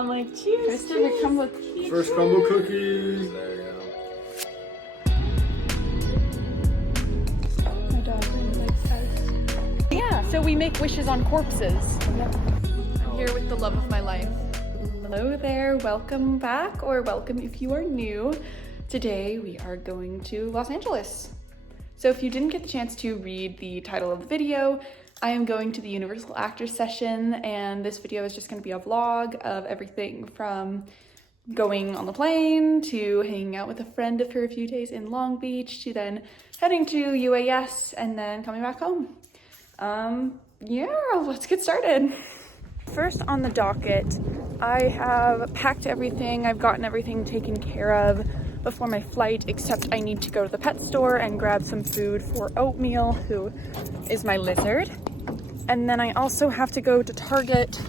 I'm like, cheers. First ever crumble. First crumble cookies. There you go. My dog really likes ice. Yeah, so we make wishes on corpses. Yep. I'm here with the love of my life. Hello there, welcome back, or welcome if you are new. Today we are going to Los Angeles. So if you didn't get the chance to read the title of the video, I am going to the Universal Actors session, and this video is just going to be a vlog of everything from going on the plane to hanging out with a friend for a few days in Long Beach to then heading to UAS and then coming back home. Yeah, let's get started. First on the docket, I have packed everything. I've gotten everything taken care of before my flight, except I need to go to the pet store and grab some food for Oatmeal, who is my lizard. And then I also have to go to Target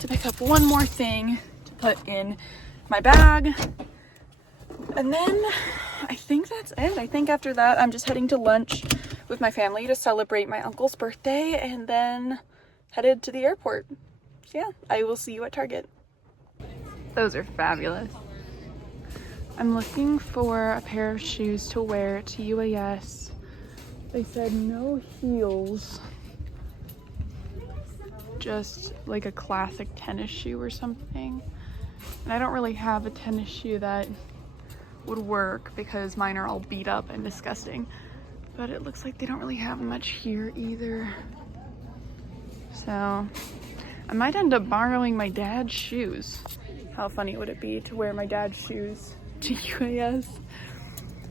to pick up one more thing to put in my bag. And then I think that's it. I think after that, I'm just heading to lunch with my family to celebrate my uncle's birthday and then headed to the airport. So yeah, I will see you at Target. Those are fabulous. I'm looking for a pair of shoes to wear to UAS. They said no heels. Just like a classic tennis shoe or something. And I don't really have a tennis shoe that would work because mine are all beat up and disgusting. But it looks like they don't really have much here either. So I might end up borrowing my dad's shoes. How funny would it be to wear my dad's shoes to UAS?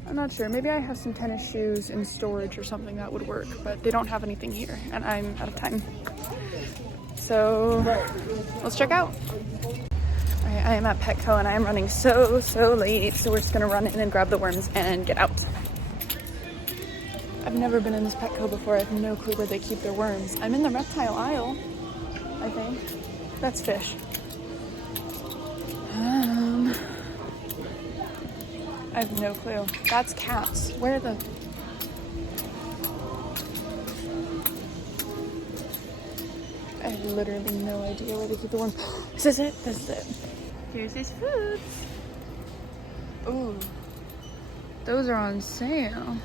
I'm not sure. Maybe I have some tennis shoes in storage or something that would work, but they don't have anything here and I'm out of time. So let's check out. All right, I am at Petco and I am running so late. So we're just gonna run in and grab the worms and get out. I've never been in this Petco before. I have no clue where they keep their worms. I'm in the reptile aisle, I think. That's fish. I have no clue. That's cats. Where are the... I have literally no idea where they keep the worms. This is it. This is it. Here's his foods. Ooh. Those are on sale.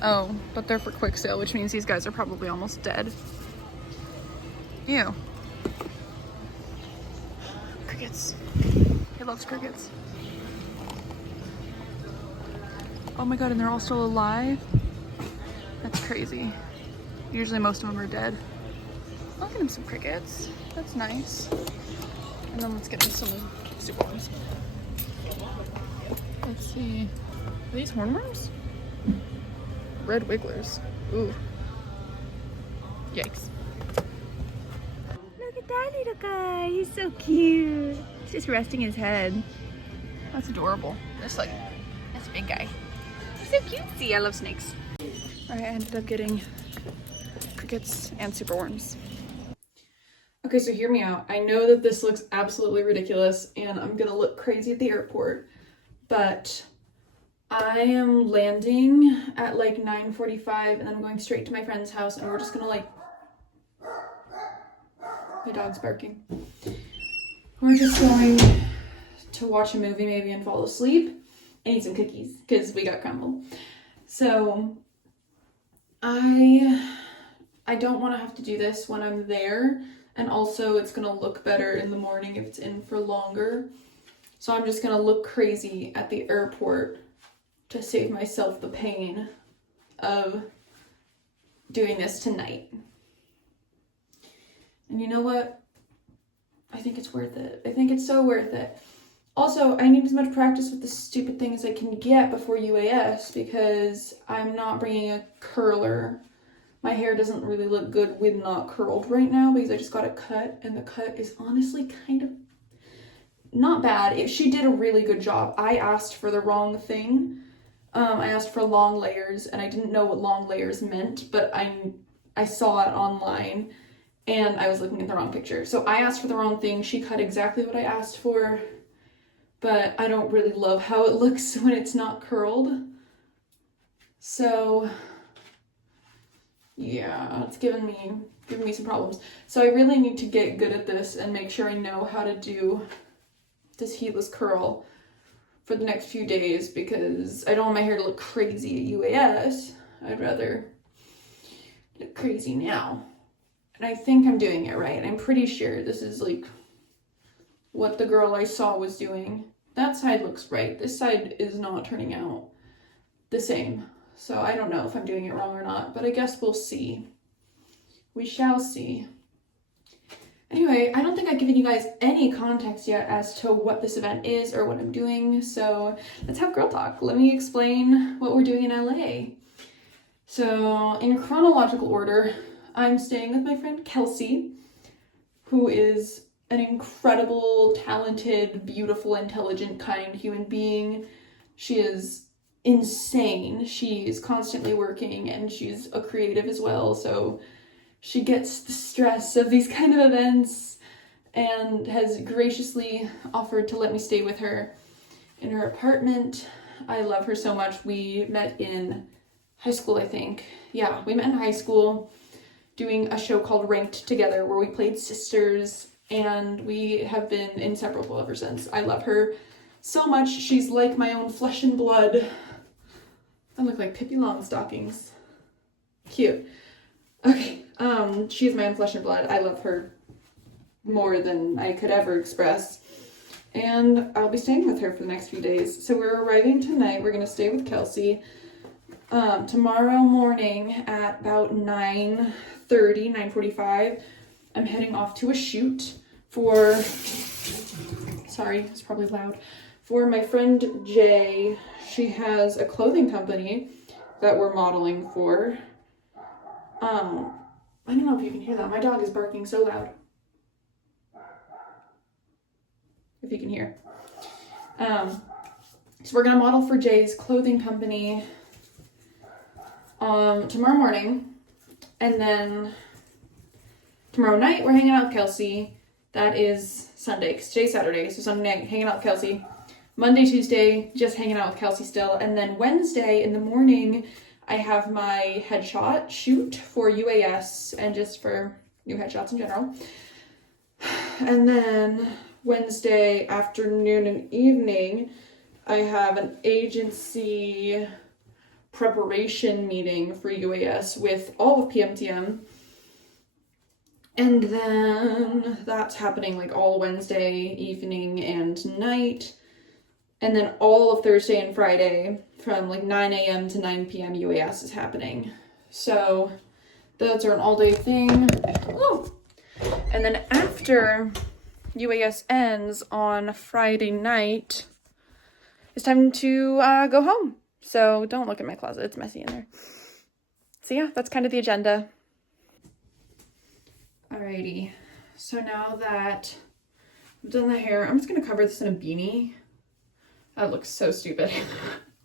Oh, but they're for quick sale, which means these guys are probably almost dead. Ew. Crickets. He loves crickets. Oh my god, and they're all still alive? That's crazy. Usually most of them are dead. I'll get him some crickets. That's nice. And then let's get him some super worms. Let's see. Are these hornworms? Red wigglers. Ooh. Yikes. Look at that little guy. He's so cute. He's just resting his head. That's adorable. That's a big guy. He's so cutesy. I love snakes. Alright, I ended up getting crickets and super worms. Okay, so hear me out. I know that this looks absolutely ridiculous and I'm gonna look crazy at the airport, but I am landing at like 9:45 and then I'm going straight to my friend's house and we're just gonna like... My dog's barking. We're just going to watch a movie maybe and fall asleep and eat some cookies because we got crumble. So I don't want to have to do this when I'm there, and also it's gonna look better in the morning if it's in for longer. So I'm just gonna look crazy at the airport to save myself the pain of doing this tonight. And you know what? I think it's worth it. I think it's so worth it. Also, I need as much practice with this stupid thing as I can get before UAS because I'm not bringing a curler. My hair doesn't really look good with not curled right now because I just got it cut and the cut is honestly kind of not bad. She did a really good job. I asked for the wrong thing. I asked for long layers and I didn't know what long layers meant, but I saw it online and I was looking at the wrong picture. So I asked for the wrong thing. She cut exactly what I asked for, but I don't really love how it looks when it's not curled. So yeah, it's given me giving me some problems. So I really need to get good at this and make sure I know how to do this heatless curl for the next few days, because I don't want my hair to look crazy at UAS. I'd rather look crazy now. And I think I'm doing it right. I'm pretty sure this is like what the girl I saw was doing. That side looks right. This side is not turning out the same. So I don't know if I'm doing it wrong or not, but I guess we'll see. We shall see. Anyway, I don't think I've given you guys any context yet as to what this event is or what I'm doing, so let's have girl talk. Let me explain what we're doing in LA. So in chronological order, I'm staying with my friend Kelsey, who is an incredible, talented, beautiful, intelligent, kind human being. She is insane. She is constantly working and she's a creative as well, so she gets the stress of these kind of events and has graciously offered to let me stay with her in her apartment. I love her so much. We met in high school, I think. Yeah, we met in high school doing a show called Ranked together where we played sisters, and we have been inseparable ever since. I love her so much. She's like my own flesh and blood. I look like Pippi Longstockings. Cute. Okay, she is my own flesh and blood. I love her more than I could ever express. And I'll be staying with her for the next few days. So we're arriving tonight. We're going to stay with Kelsey. Tomorrow morning at about 9:30, 9:45, I'm heading off to a shoot for, sorry, it's probably loud, for my friend Jay. She has a clothing company that we're modeling for. I don't know if you can hear that. My dog is barking so loud. If you can hear. So we're gonna model for Jay's clothing company tomorrow morning, and then tomorrow night we're hanging out with Kelsey. That is Sunday, because today's Saturday, so Sunday night hanging out with Kelsey. Monday, Tuesday, just hanging out with Kelsey still, and then Wednesday in the morning I have my headshot shoot for UAS and just for new headshots in general. And then Wednesday afternoon and evening, I have an agency preparation meeting for UAS with all of PMTM. And then that's happening like all Wednesday evening and night. And then all of Thursday and Friday from like 9 a.m. to 9 p.m. UAS is happening. So those are an all-day thing. Ooh. And then after UAS ends on Friday night, it's time to go home. So don't look at my closet. It's messy in there. So yeah, that's kind of the agenda. Alrighty. So now that I've done the hair, I'm just going to cover this in a beanie. That looks so stupid.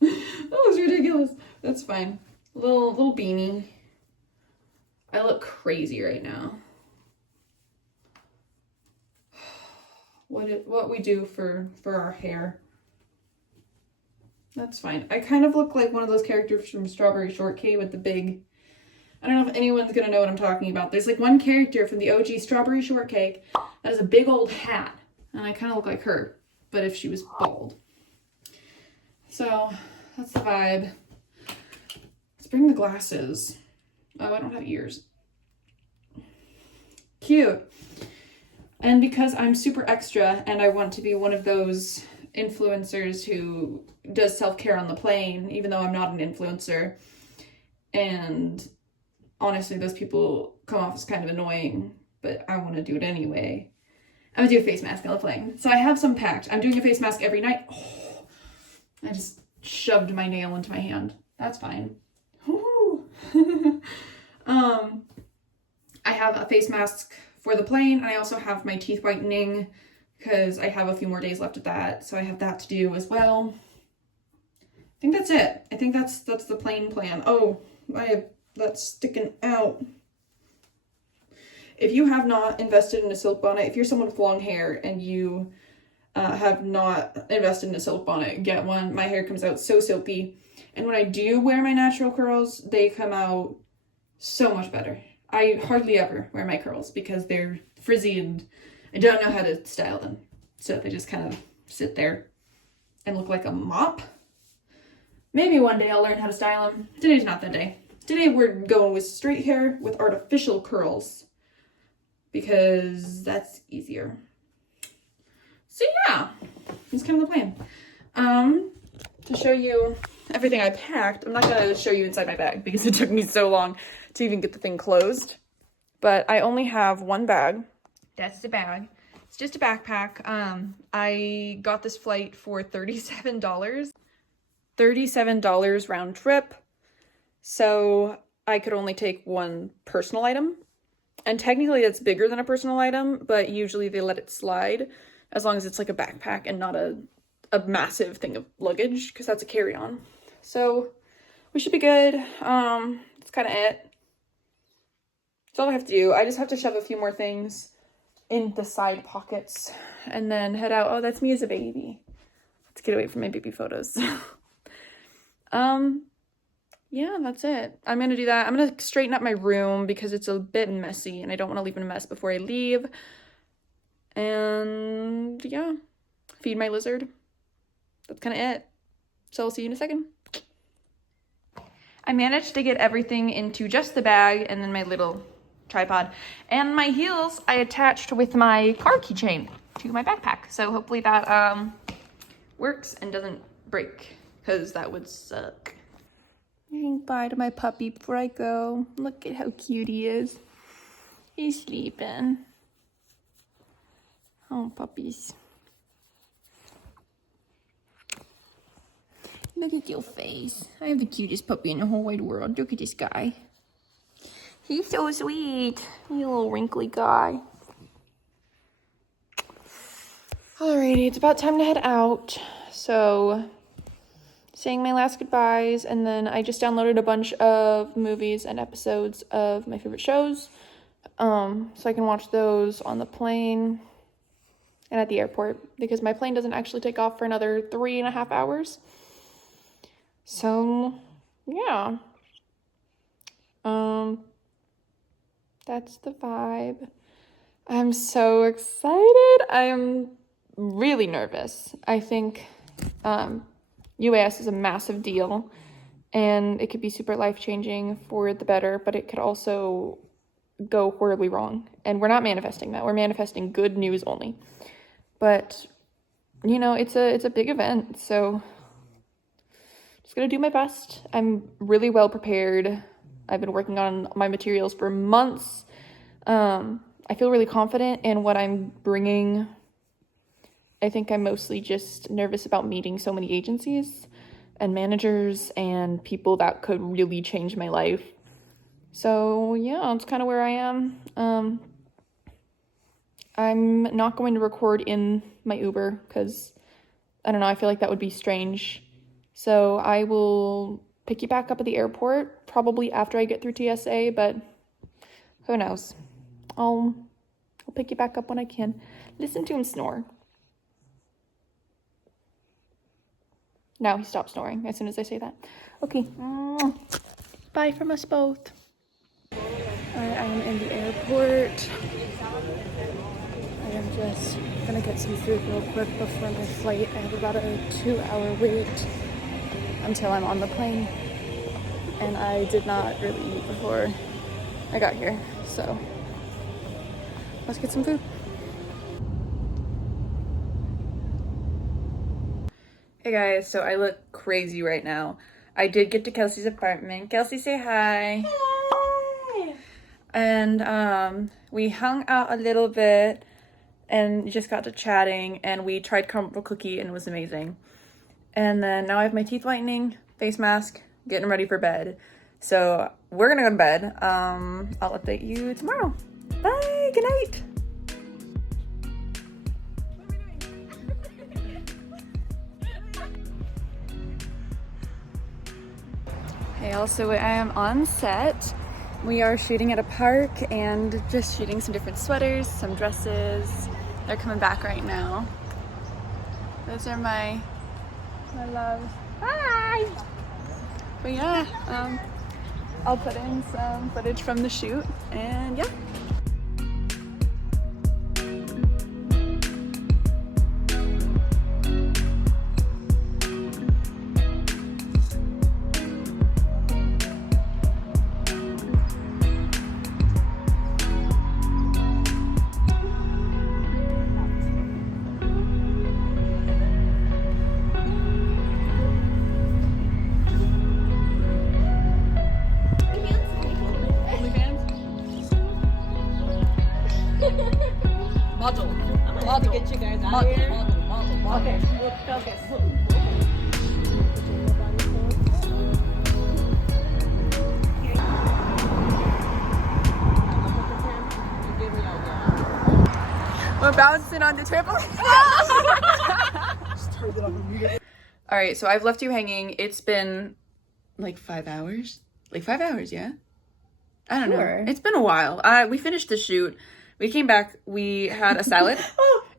That was ridiculous. That's fine. Little beanie. I look crazy right now. What we do for our hair. That's fine. I kind of look like one of those characters from Strawberry Shortcake with the big, I don't know if anyone's gonna know what I'm talking about. There's like one character from the OG Strawberry Shortcake that has a big old hat, and I kind of look like her, but if she was bald. So that's the vibe. Let's bring the glasses. Oh, I don't have ears. Cute. And because I'm super extra and I want to be one of those influencers who does self-care on the plane, even though I'm not an influencer, and honestly those people come off as kind of annoying, but I want to do it anyway, I'm gonna do a face mask on the plane. So I have some packed. I'm doing a face mask every night. Oh, I just shoved my nail into my hand. That's fine. I have a face mask for the plane, and I also have my teeth whitening because I have a few more days left of that, so I have that to do as well. I think that's it. I think that's the plane plan. Oh, that's sticking out. If you have not invested in a silk bonnet, if you're someone with long hair and you have not invested in a silk bonnet, get one. My hair comes out so silky, and when I do wear my natural curls, they come out so much better. I hardly ever wear my curls because they're frizzy and I don't know how to style them. So they just kind of sit there and look like a mop. Maybe one day I'll learn how to style them. Today's not that day. Today we're going with straight hair with artificial curls because that's easier. So yeah, that's kind of the plan. To show you everything I packed, I'm not gonna show you inside my bag because it took me so long to even get the thing closed. But I only have one bag. That's the bag. It's just a backpack. I got this flight for $37. $37 round trip. So I could only take one personal item. And technically that's bigger than a personal item, but usually they let it slide as long as it's like a backpack and not a massive thing of luggage, because that's a carry-on. So we should be good. That's kind of it. That's all I have to do. I just have to shove a few more things in the side pockets and then head out. Oh, that's me as a baby. Let's get away from my baby photos. Yeah, that's it. I'm gonna do that. I'm gonna straighten up my room because it's a bit messy and I don't want to leave it a mess before I leave. And yeah, feed my lizard. That's kind of it. So I'll see you in a second. I managed to get everything into just the bag and then my little tripod. And my heels I attached with my car keychain to my backpack. So hopefully that works and doesn't break, because that would suck. Saying bye to my puppy before I go. Look at how cute he is. He's sleeping. Oh, puppies. Look at your face. I have the cutest puppy in the whole wide world. Look at this guy. He's so sweet. He's a little wrinkly guy. Alrighty, it's about time to head out. So, saying my last goodbyes, and then I just downloaded a bunch of movies and episodes of my favorite shows. So I can watch those on the plane and at the airport, because my plane doesn't actually take off for another 3.5 hours. So, yeah. That's the vibe. I'm so excited. I'm really nervous. I think UAS is a massive deal, and it could be super life-changing for the better, but it could also go horribly wrong. And we're not manifesting that. We're manifesting good news only. But, you know, it's a big event, so just gonna do my best. I'm really well prepared. I've been working on my materials for months. I feel really confident in what I'm bringing. I think I'm mostly just nervous about meeting so many agencies and managers and people that could really change my life. So yeah, that's kind of where I am. I'm not going to record in my Uber because, I don't know, I feel like that would be strange. So I will pick you back up at the airport, probably after I get through TSA, but who knows? I'll pick you back up when I can. Listen to him snore. Now he stops snoring as soon as I say that. Okay. Bye from us both. I am in the airport. I am just gonna get some food real quick before my flight. I have about a 2-hour wait until I'm on the plane. And I did not really eat before I got here. So let's get some food. Hey guys, so I look crazy right now. I did get to Kelsey's apartment. Kelsey, say hi. Hi. And we hung out a little bit and just got to chatting, and we tried CRUMBLE cookie and it was amazing. And then now I have my teeth whitening, face mask, getting ready for bed. So we're gonna go to bed. I'll update you tomorrow. Bye, good night. Hey, also I am on set. We are shooting at a park and just shooting some different sweaters, some dresses. They're coming back right now. Those are my loves. Hi! But yeah, I'll put in some footage from the shoot, and yeah. Model. I'm gonna have to get you guys out of here. Model. Okay, focus. We're bouncing on the trampoline. All right, so I've left you hanging. It's been like 5 hours. Like 5 hours, yeah? I don't know. It's been a while. We finished the shoot. We came back. We had a salad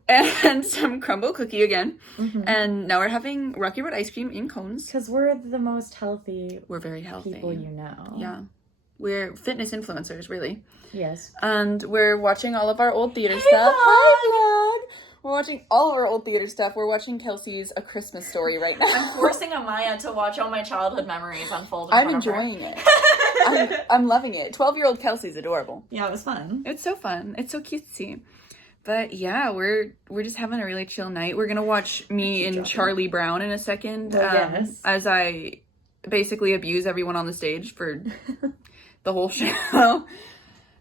and some crumble cookie again. And now we're having Rocky Road ice cream in cones. Because we're the most healthy We're very healthy. people you know. Yeah. We're fitness influencers, really. Yes. And we're watching all of our old theater stuff. Hi, vlog! We're watching all of our old theater stuff. We're watching Kelsey's A Christmas Story right now. I'm forcing Amaya to watch all my childhood memories unfold in I'm front of her. enjoying it. I'm loving it. 12-year-old Kelsey's adorable. Yeah, it was fun. It's so fun. It's so cutesy. But yeah, we're just having a really chill night. We're gonna watch me and Charlie Brown in a second. Yes. As I basically abuse everyone on the stage for the whole show.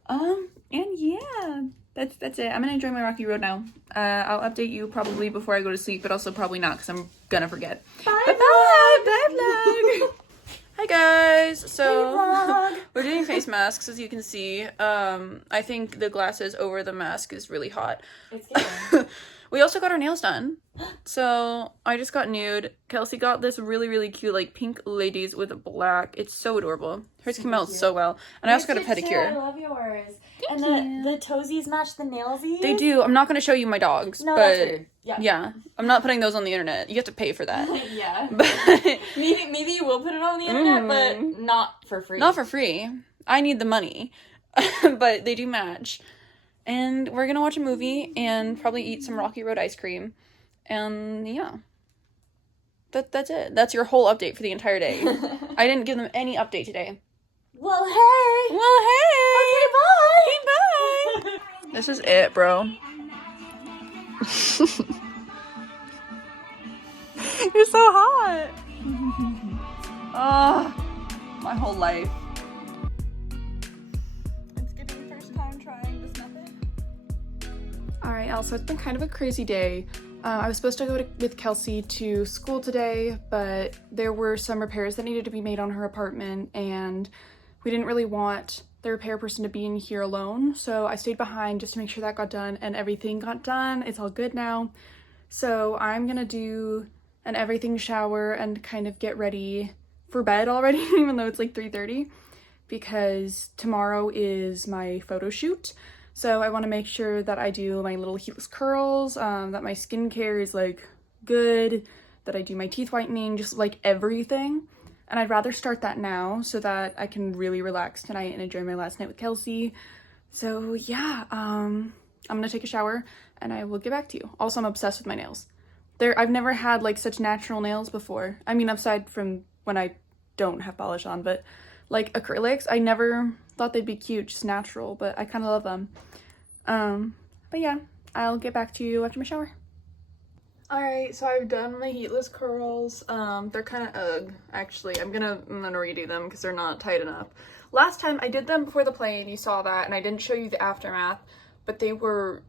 And yeah, that's it. I'm gonna enjoy my Rocky Road now. I'll update you probably before I go to sleep, but also probably not because I'm gonna forget. Bye vlog! Hi guys! So we're doing face masks, as you can see. I think the glasses over the mask is really hot. It's good. We also got our nails done. So I just got nude. Kelsey got this really, really cute, like, pink ladies with black. It's so adorable. Hers came out so well. And I also got a pedicure. I love yours. Thank and the toesies match the nailsies. They do. I'm not going to show you my dogs. No, but that's weird. Yeah. I'm not putting those on the internet. You have to pay for that. Yeah. But Maybe you will put it on the internet, but not for free. not for free. I need the money. But they do match. And we're going to watch a movie and probably eat some Rocky Road ice cream. And yeah. That's it. That's your whole update for the entire day. I didn't give them any update today. Well, hey. Well, hey. Okay, bye. Okay, bye. This is it, bro. You're so hot. My whole life. It's getting first time trying this method. Alright, also it's been kind of a crazy day. I was supposed to go with Kelsey to school today, but there were some repairs that needed to be made on her apartment, and we didn't really want the repair person to be in here alone, so I stayed behind just to make sure that got done, and everything got done. It's all good now. So I'm gonna do an everything shower and kind of get ready for bed already, even though it's like 3:30, because tomorrow is my photo shoot. So I want to make sure that I do my little heatless curls, that my skincare is like good, that I do my teeth whitening, just like everything. And I'd rather start that now so that I can really relax tonight and enjoy my last night with Kelsey. So yeah, I'm gonna take a shower and I will get back to you. Also, I'm obsessed with my nails. I've never had like such natural nails before. I mean, aside from when I don't have polish on, but like acrylics, I never thought they'd be cute, just natural, but I kind of love them. But yeah, I'll get back to you after my shower. Alright, so I've done my heatless curls. They're kind of ugh, actually. I'm gonna redo them because they're not tight enough. Last time I did them before the play and you saw that, and I didn't show you the aftermath, but they were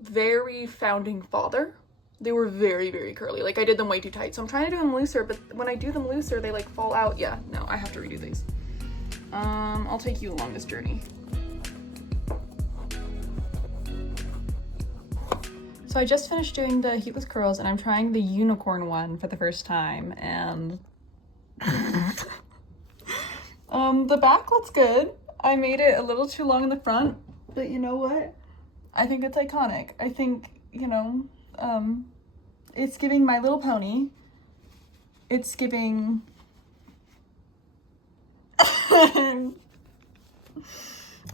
very founding father. They were very, very curly. Like, I did them way too tight, so I'm trying to do them looser, but when I do them looser, they like fall out. Yeah, no, I have to redo these. I'll take you along this journey. So I just finished doing the heatless curls and I'm trying the unicorn one for the first time, and the back looks good. I made it a little too long in the front, but you know what? I think it's iconic. I think, you know, it's giving My Little Pony. It's giving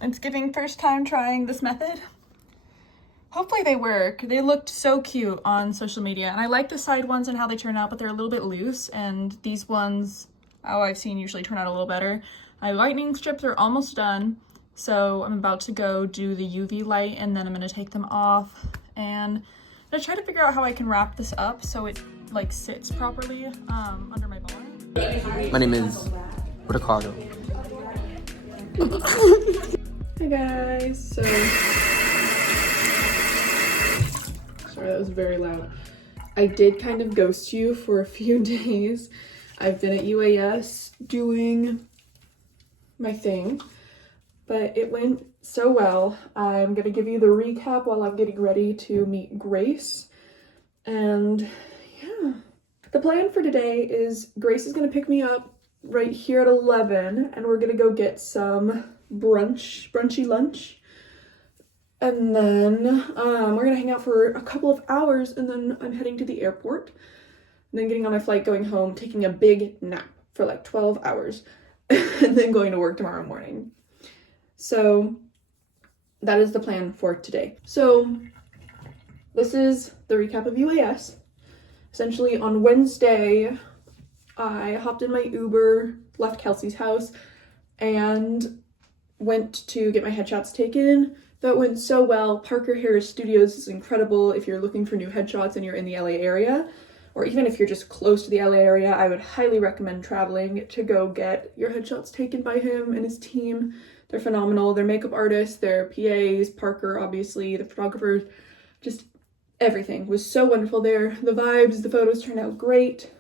It's giving first time trying this method. Hopefully they work. They looked so cute on social media, and I like the side ones and how they turn out, but they're a little bit loose, and these ones, I've seen usually turn out a little better. My lightning strips are almost done, so I'm about to go do the UV light, and then I'm gonna take them off, and I'm gonna try to figure out how I can wrap this up so it like sits properly under my bonnet. My name is Ricardo. Hi guys, so sorry, that was very loud. I did kind of ghost you for a few days. I've been at UAS doing my thing, but it went so well. I'm gonna give you the recap while I'm getting ready to meet Grace. And yeah, the plan for today is Grace is gonna pick me up right here at 11, and we're gonna go get some brunchy lunch. And then we're gonna hang out for a couple of hours, and then I'm heading to the airport. And then getting on my flight, going home, taking a big nap for like 12 hours, and then going to work tomorrow morning. So that is the plan for today. So this is the recap of UAS. Essentially on Wednesday, I hopped in my Uber, left Kelsey's house, and went to get my headshots taken. That went so well. Parker Harris Studios is incredible if you're looking for new headshots and you're in the LA area, or even if you're just close to the LA area. I would highly recommend traveling to go get your headshots taken by him and his team. They're phenomenal. They're makeup artists, they're PAs, Parker, obviously, the photographers, just everything was so wonderful there. The vibes, the photos turned out great.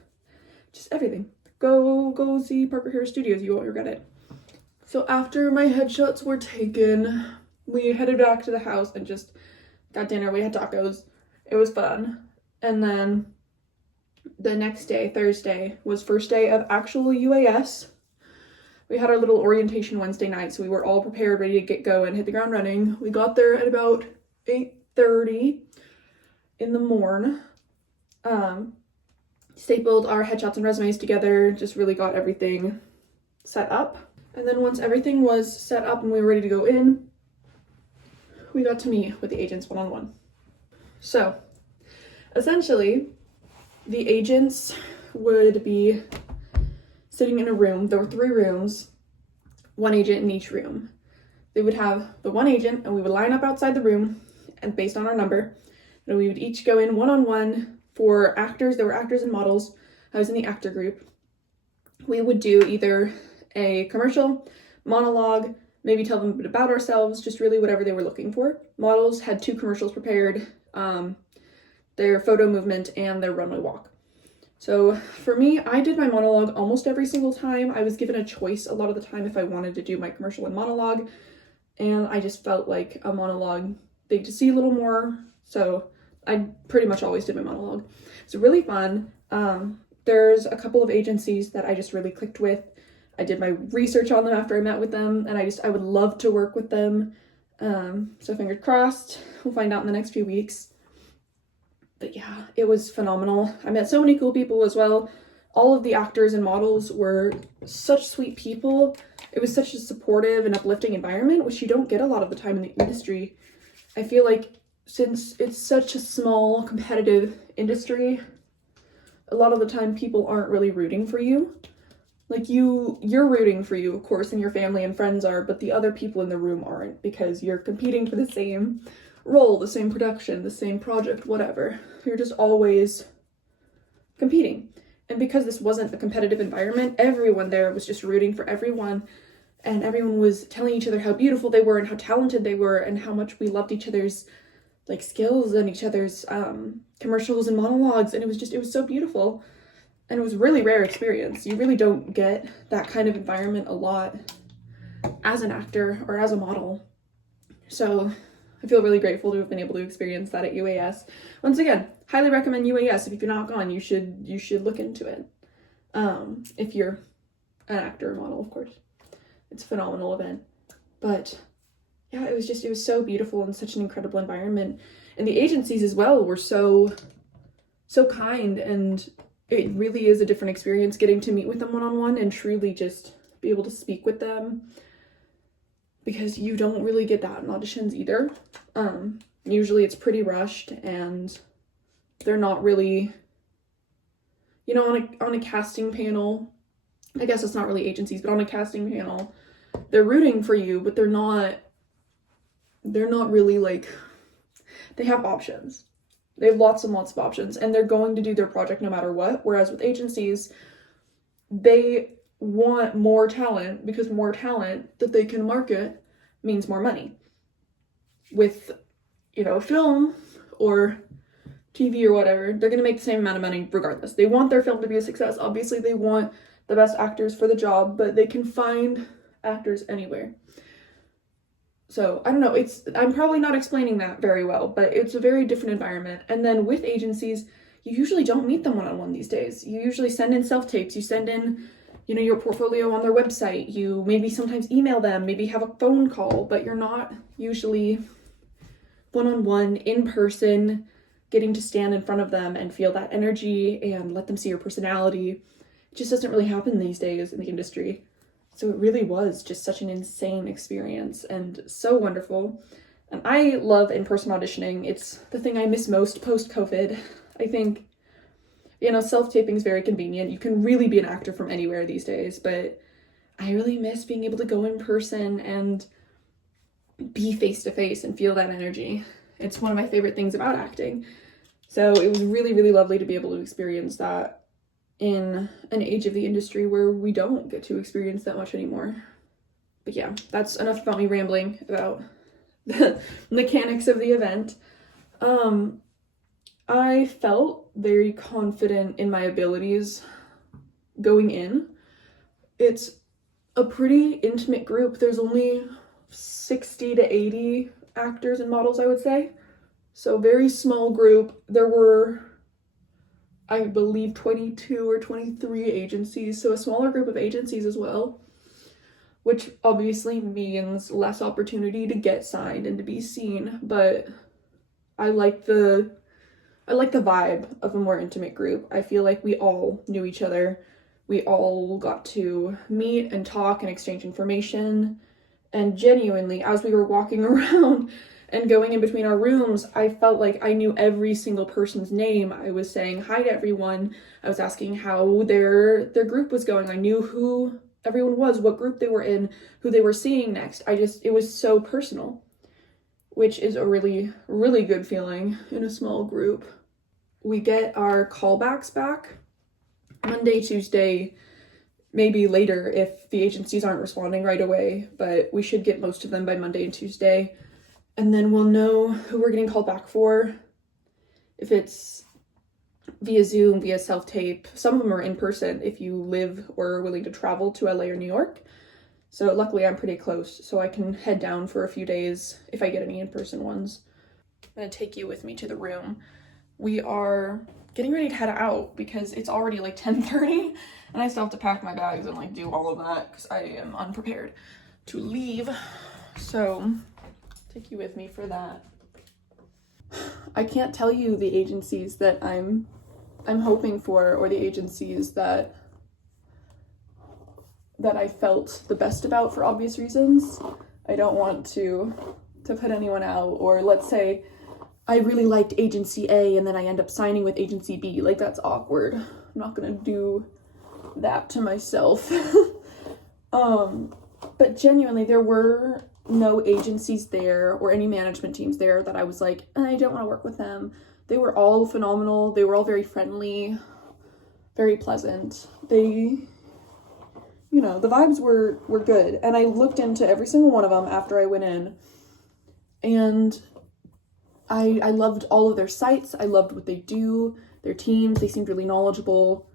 Just everything. Go see Parker Harris Studios. You won't regret it. So after my headshots were taken, we headed back to the house and just got dinner. We had tacos. It was fun. And then the next day, Thursday, was first day of actual UAS. We had our little orientation Wednesday night, so we were all prepared, ready to get going, hit the ground running. We got there at about 8:30 in the morn. Stapled our headshots and resumes together, just really got everything set up. And then once everything was set up and we were ready to go in, we got to meet with the agents one-on-one. So essentially, the agents would be sitting in a room. There were 3 rooms, 1 agent in each room. They would have the 1 agent, and we would line up outside the room, and based on our number, and we would each go in one-on-one. For actors, there were actors and models. I was in the actor group. We would do either a commercial, monologue, maybe tell them a bit about ourselves, just really whatever they were looking for. Models had 2 commercials prepared, their photo movement and their runway walk. So for me, I did my monologue almost every single time. I was given a choice a lot of the time if I wanted to do my commercial and monologue, and I just felt like a monologue, they get to see a little more, so I pretty much always did my monologue. It's really fun. There's a couple of agencies that I just really clicked with. I did my research on them after I met with them, and I would love to work with them. So fingers crossed, we'll find out in the next few weeks. But yeah, it was phenomenal. I met so many cool people as well. All of the actors and models were such sweet people. It was such a supportive and uplifting environment, which you don't get a lot of the time in the industry. I feel like since it's such a small competitive industry, a lot of the time people aren't really rooting for you. Like you're rooting for you, of course, and your family and friends are, but the other people in the room aren't, because you're competing for the same role, the same production, the same project, whatever. You're just always competing. And because this wasn't a competitive environment, everyone there was just rooting for everyone, and everyone was telling each other how beautiful they were and how talented they were and how much we loved each other's like skills and each other's commercials and monologues, and it was so beautiful, and it was a really rare experience. You really don't get that kind of environment a lot as an actor or as a model. So I feel really grateful to have been able to experience that at UAS. Once again, highly recommend UAS. If you're not gone, you should look into it. If you're an actor or model, of course. It's a phenomenal event. But yeah, it was so beautiful and such an incredible environment. And the agencies as well were so kind, and it really is a different experience getting to meet with them one-on-one and truly just be able to speak with them, because you don't really get that in auditions either. Usually it's pretty rushed, and they're not really, you know, on a casting panel, I guess it's not really agencies, but on a casting panel, they're rooting for you, but they're not really like, they have options. They have lots and lots of options, and they're going to do their project no matter what. Whereas with agencies, they want more talent, because more talent that they can market means more money. With, you know, film or TV or whatever, they're going to make the same amount of money regardless. They want their film to be a success. Obviously, they want the best actors for the job, but they can find actors anywhere. So, I don't know, I'm probably not explaining that very well, but it's a very different environment. And then with agencies, you usually don't meet them one-on-one these days. You usually send in self-tapes, you send in, you know, your portfolio on their website, you maybe sometimes email them, maybe have a phone call, but you're not usually one-on-one, in person, getting to stand in front of them and feel that energy and let them see your personality. It just doesn't really happen these days in the industry. So it really was just such an insane experience and so wonderful. And I love in-person auditioning. It's the thing I miss most post-COVID. I think, you know, self-taping is very convenient. You can really be an actor from anywhere these days, but I really miss being able to go in person and be face-to-face and feel that energy. It's one of my favorite things about acting. So it was really, really lovely to be able to experience that in an age of the industry where we don't get to experience that much anymore. But yeah, that's enough about me rambling about the mechanics of the event. I felt very confident in my abilities going in. It's a pretty intimate group. There's only 60 to 80 actors and models, I would say. So very small group. There were, I believe, 22 or 23 agencies, so a smaller group of agencies as well, which obviously means less opportunity to get signed and to be seen, but I like the vibe of a more intimate group. I feel like we all knew each other. We all got to meet and talk and exchange information, and genuinely, as we were walking around and going in between our rooms, I felt like I knew every single person's name. I was saying hi to everyone. I was asking how their group was going. I knew who everyone was, what group they were in, who they were seeing next. It was so personal, which is a really, really good feeling in a small group. We get our callbacks back Monday, Tuesday, maybe later if the agencies aren't responding right away, but we should get most of them by Monday and Tuesday. And then we'll know who we're getting called back for, if it's via Zoom, via self-tape. Some of them are in person if you live or are willing to travel to LA or New York. So luckily I'm pretty close, so I can head down for a few days if I get any in-person ones. I'm gonna take you with me to the room. We are getting ready to head out because it's already like 10:30 and I still have to pack my bags and like do all of that because I am unprepared to leave. So take you with me for that. I can't tell you the agencies that I'm hoping for, or the agencies that I felt the best about for obvious reasons. I don't want to put anyone out, or let's say I really liked agency A and then I end up signing with agency B. Like, that's awkward. I'm not gonna do that to myself. But genuinely, there were no agencies there or any management teams there that I was like, I don't want to work with them. They were all phenomenal. They were all very friendly, very pleasant. They, you know, the vibes were good. And I looked into every single one of them after I went in, and I loved all of their sites. I loved what they do, their teams. They seemed really knowledgeable.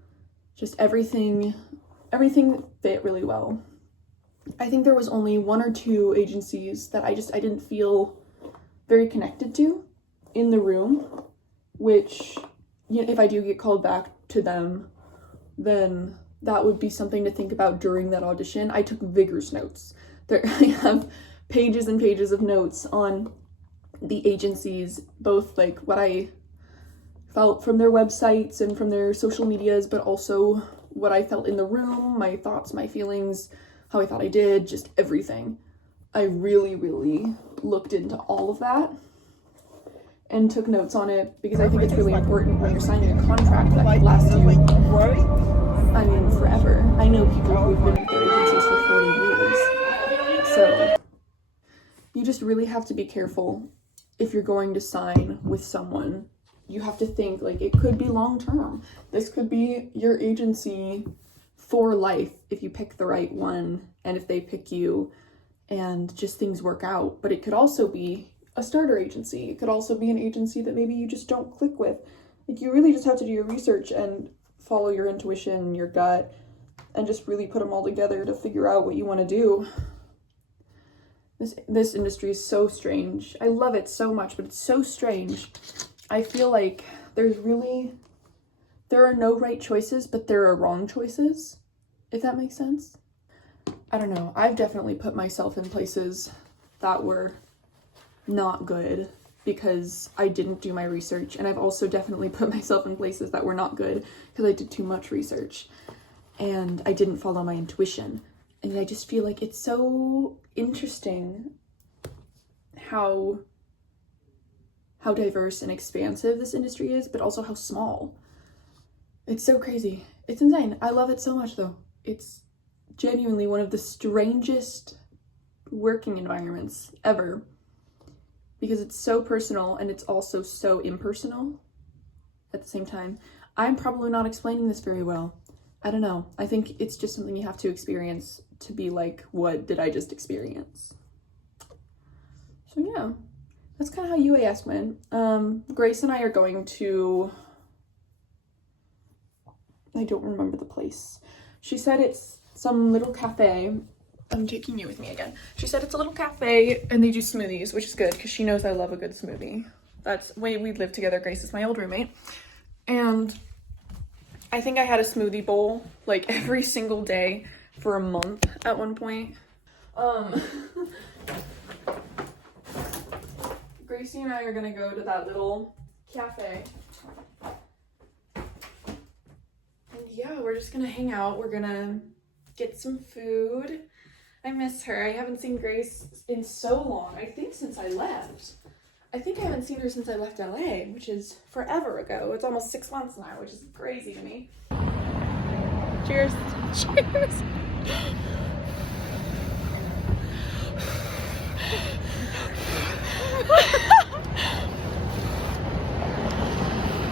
Just everything fit really well. I think there was only one or two agencies that I didn't feel very connected to in the room, which, you know, if I do get called back to them, then that would be something to think about during that audition. I took vigorous notes. I have pages and pages of notes on the agencies, both like what I felt from their websites and from their social medias, but also what I felt in the room, my thoughts, my feelings, how I thought I did, just everything. I really, really looked into all of that and took notes on it because I think it's really important when you're signing a contract that could last you, I mean, forever. I know people who've been with their agencies for 40 years. So you just really have to be careful if you're going to sign with someone. You have to think, like, it could be long term. This could be your agency for life if you pick the right one and if they pick you and just things work out. But it could also be a starter agency. It could also be an agency that maybe you just don't click with. Like, you really just have to do your research and follow your intuition, your gut, and just really put them all together to figure out what you want to do. This industry is so strange. I love it so much, but it's so strange. I feel like there are no right choices, but there are wrong choices, if that makes sense. I don't know. I've definitely put myself in places that were not good because I didn't do my research, and I've also definitely put myself in places that were not good because I did too much research and I didn't follow my intuition. And I just feel like it's so interesting how diverse and expansive this industry is, but also how small. It's so crazy. It's insane. I love it so much though. It's genuinely one of the strangest working environments ever because it's so personal and it's also so impersonal at the same time. I'm probably not explaining this very well. I don't know. I think it's just something you have to experience to be like, what did I just experience? So yeah, that's kind of how UAS went. Grace and I are going to, I don't remember the place. She said it's some little cafe. I'm taking you with me again. She said it's a little cafe and they do smoothies, which is good because she knows I love a good smoothie. That's why we live together. Grace is my old roommate. And I think I had a smoothie bowl like every single day for a month at one point. Gracie and I are gonna go to that little cafe. And yeah, we're just gonna hang out. We're gonna get some food. I miss her. I haven't seen Grace in so long. I think since I left. I think I haven't seen her since I left LA, which is forever ago. It's almost 6 months now, which is crazy to me. Cheers. Cheers.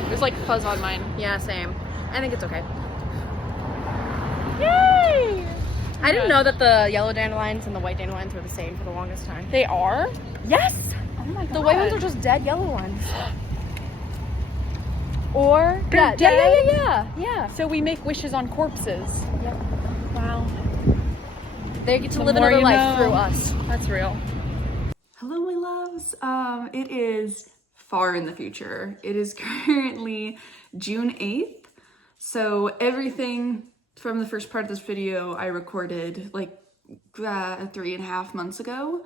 There's like fuzz on mine. Yeah, same. I think it's okay. Yay! I didn't know that the yellow dandelions and the white dandelions were the same for the longest time. They are? Yes! Oh my god. The white ones are just dead yellow ones. Or They're dead? Yeah. So we make wishes on corpses. Yep. Wow. They get to The live more another you life know. through us. That's real. Hello, my loves. It is far in the future. It is currently June 8th. So everything from the first part of this video I recorded like 3.5 months ago.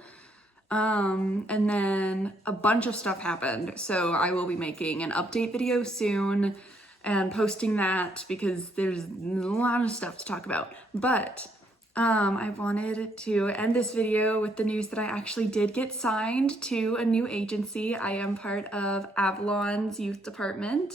And then a bunch of stuff happened. So I will be making an update video soon and posting that because there's a lot of stuff to talk about. But I wanted to end this video with the news that I actually did get signed to a new agency. I am part of Avalon's youth department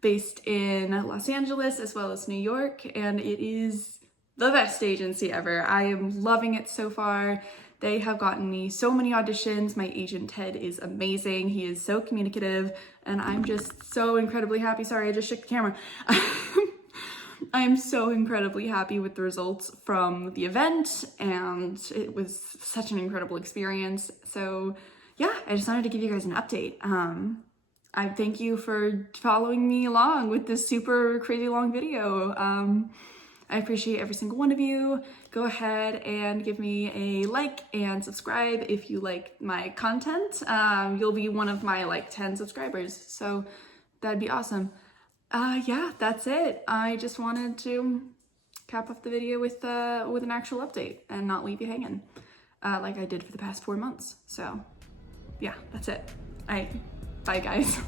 based in Los Angeles as well as New York, and it is the best agency ever. I am loving it so far. They have gotten me so many auditions. My agent Ted is amazing. He is so communicative, and I'm just so incredibly happy. Sorry, I just shook the camera. I'm so incredibly happy with the results from the event, and it was such an incredible experience. So yeah, I just wanted to give you guys an update. I thank you for following me along with this super crazy long video. I appreciate every single one of you. Go ahead and give me a like and subscribe if you like my content. You'll be one of my like 10 subscribers, so that'd be awesome. Yeah, that's it. I just wanted to cap off the video with an actual update and not leave you hanging like I did for the past 4 months. So yeah, that's it. Bye guys.